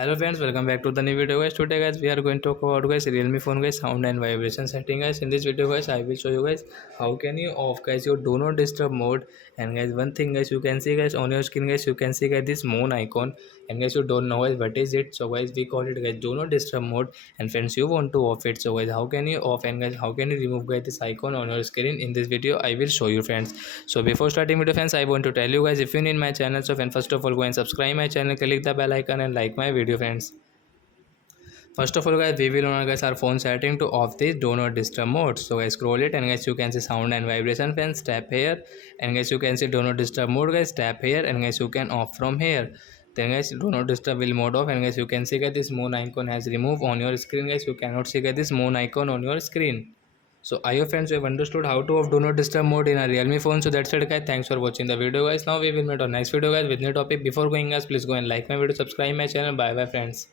Hello friends, welcome back to the new video guys. Today guys we are going to talk about guys realme phone guys sound and vibration setting guys. In this video guys I will show you guys how can you off guys your do not disturb mode. And guys one thing guys you can see guys on your screen guys, you can see guys this moon icon. And guys you don't know guys what is it, so guys we call it guys do not disturb mode. And friends you want to off it, so guys how can you off and guys how can you remove guys this icon on your screen? In this video I will show you friends. So before starting video friends, I want to tell you guys, if you need my channel, so friends first of all go and subscribe my channel, click the bell icon and like my video friends. First of all guys, we will on guys our phone setting to off this do not disturb mode. So guys scroll it and guys you can see sound and vibration fans, tap here and guys you can see do not disturb mode guys, tap here and guys you can off from here. Then guys do not disturb will mode off and guys you can see guys this moon icon has removed on your screen guys, you cannot see guys this moon icon on your screen. So I hope friends you have understood how to off do not disturb mode in a realme phone. So that's it guys, thanks for watching the video guys. Now we will meet on next video guys with new topic. Before going guys, please go and like my video, subscribe my channel. Bye bye friends.